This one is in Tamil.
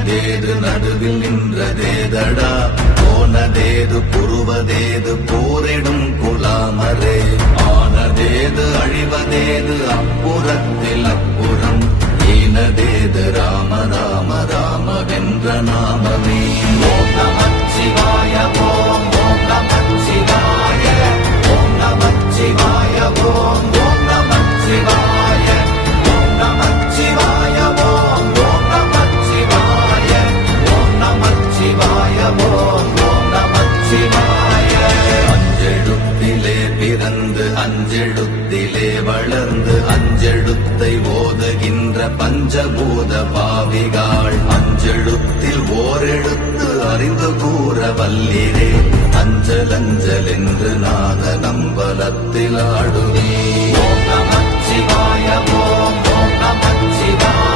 இனியதேது நடுவில் நின்றதேதடா போனதேது புருவதேது போரிடும் குலாமரே ஆனதேது அழிவதேது அப்புறத்தில் அப்புறம் ஈனதேது ராம ராம ராமவென்ற நாமமே ஓம் நமச்சிவாய ஓம் ஓம் நமச்சிவாய ஓம் நமச்சிவாய ஓம் ஓம் நமச்சிவாய ஓம் நமச்சிவாய ஓம் ஓம் நமச்சிவாய ஓம் நமச்சிவாய ஓம் ஓம் நமச்சிவாய அஞ்செழுத்திலே பிறந்து அஞ்செழுத்திலே வளர்ந்து அஞ்செழுத்தை ஓதுகின்ற பஞ்சபூத பாவிகாள் அஞ்செழுத்தில் ஓரெழுத்து அறிந்து கூற வல்லிரே அஞ்சல் அஞ்சல் என்று நாத நம்பலத்தில் ஆடுவே ஓம் நமச்சிவாய ஓம் ஓம் நமச்சிவாய